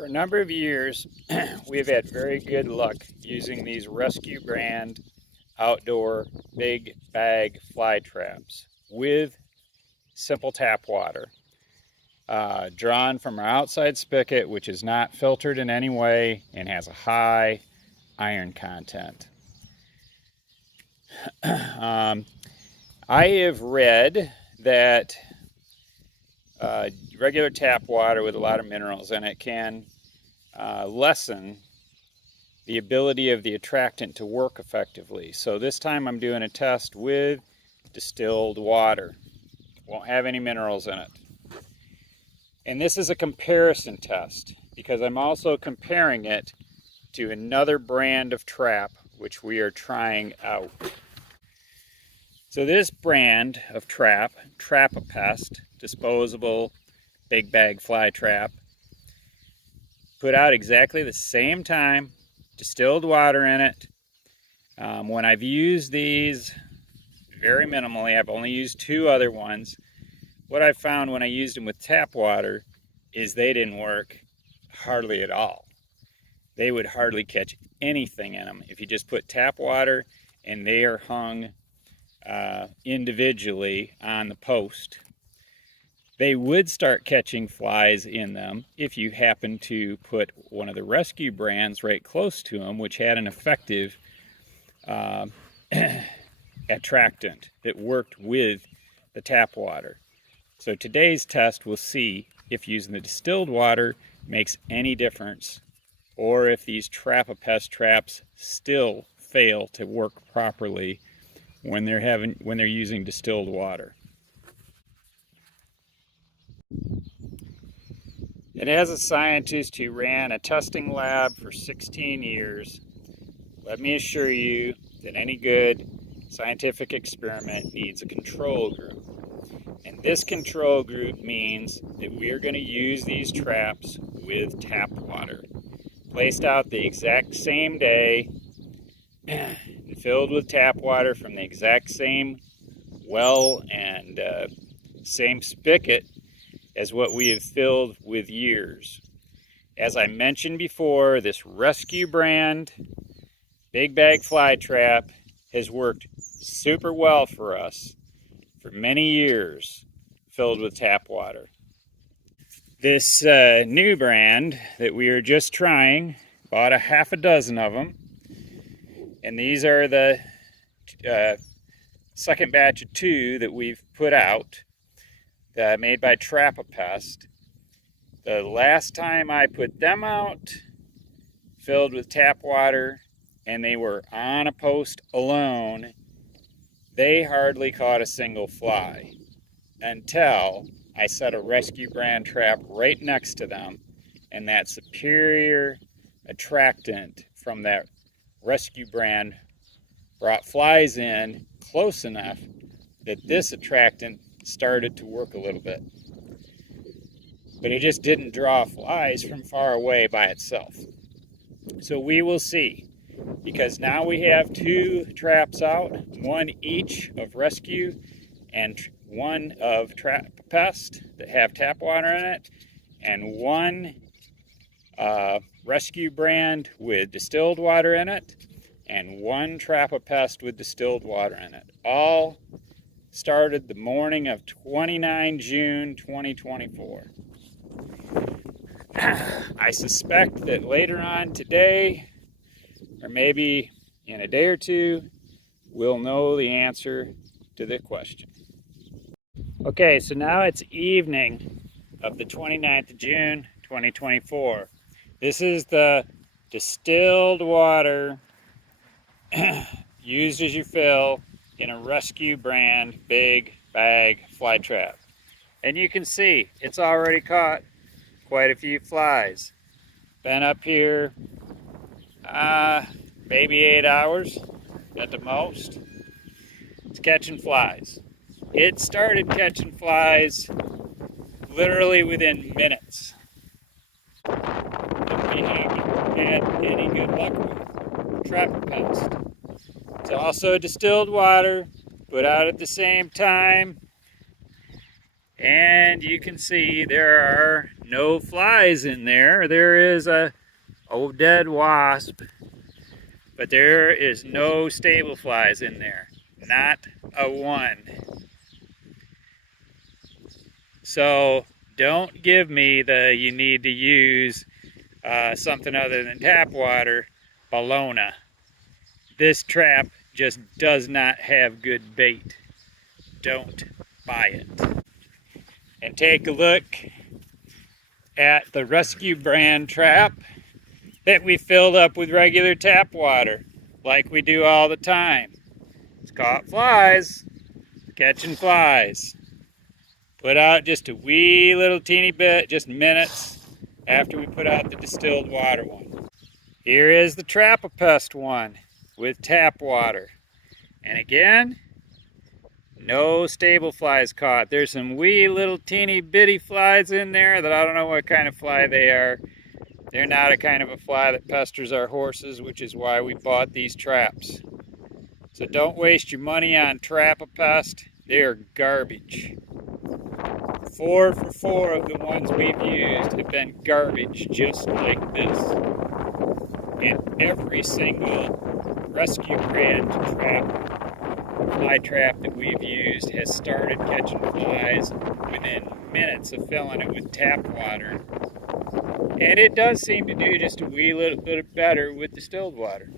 For a number of years, we've had very good luck using these rescue brand outdoor big bag fly traps with simple tap water, drawn from our outside spigot, which is not filtered in any way and has a high iron content. I have read that regular tap water with a lot of minerals in it can lessen the ability of the attractant to work effectively. So this time I'm doing a test with distilled water. Won't have any minerals in it. And this is a comparison test because I'm also comparing it to another brand of trap which we are trying out. So this brand of trap, A Pest, disposable big bag fly trap, put out exactly the same time, distilled water in it. When I've used these very minimally, I've only used 2 other ones. What I found when I used them with tap water is they didn't work hardly at all. They would hardly catch anything in them if you just put tap water and they are hung individually on the post. They would start catching flies in them if you happen to put one of the rescue brands right close to them, which had an effective attractant that worked with the tap water. So today's test will see if using the distilled water makes any difference, or if these A Pest traps still fail to work properly when they're using distilled water. And as a scientist who ran a testing lab for 16 years, let me assure you that any good scientific experiment needs a control group. And this control group means that we are going to use these traps with tap water, placed out the exact same day, and filled with tap water from the exact same well and same spigot as what we have filled with years. As I mentioned before, this rescue brand big bag fly trap has worked super well for us for many years, filled with tap water. This new brand that we are just trying, bought a half a dozen of them, and these are the second batch of 2 that we've put out, made by A Pest. The last time I put them out, filled with tap water, and they were on a post alone, they hardly caught a single fly until I set a rescue brand trap right next to them, and that superior attractant from that rescue brand brought flies in close enough that this attractant started to work a little bit. But it just didn't draw flies from far away by itself. So we will see, because now we have 2 traps out, 1 each of rescue and 1 of A Pest that have tap water in it, and 1 rescue brand with distilled water in it, and 1 A Pest with distilled water in it. All started the morning of 29 June 2024. I suspect that later on today, or maybe in a day or 2, we'll know the answer to the question. Okay, so now it's evening of the 29th of June 2024. This is the distilled water used as you fill in a rescue brand big bag fly trap. And you can see it's already caught quite a few flies. Been up here maybe 8 hours at the most. It's catching flies. It started catching flies literally within minutes. If we haven't had any good luck with A Pest. It's also distilled water, put out at the same time. And you can see there are no flies in there. There is a old dead wasp, but there is no stable flies in there. Not a one. So don't give me the you need to use something other than tap water baloney. This trap just does not have good bait. Don't buy it. And take a look at the Rescue brand trap that we filled up with regular tap water, like we do all the time. It's caught flies, catching flies. Put out just a wee little teeny bit, just minutes after we put out the distilled water one. Here is the A Pest one with tap water. And again, no stable flies caught. There's some wee little teeny bitty flies in there that I don't know what kind of fly they are. They're not a kind of a fly that pesters our horses, which is why we bought these traps. So don't waste your money on A Pest. They're garbage. 4 for 4 of the ones we've used have been garbage just like this. And every single Rescue brand fly trap that we've used has started catching flies within minutes of filling it with tap water. And it does seem to do just a wee little bit better with distilled water.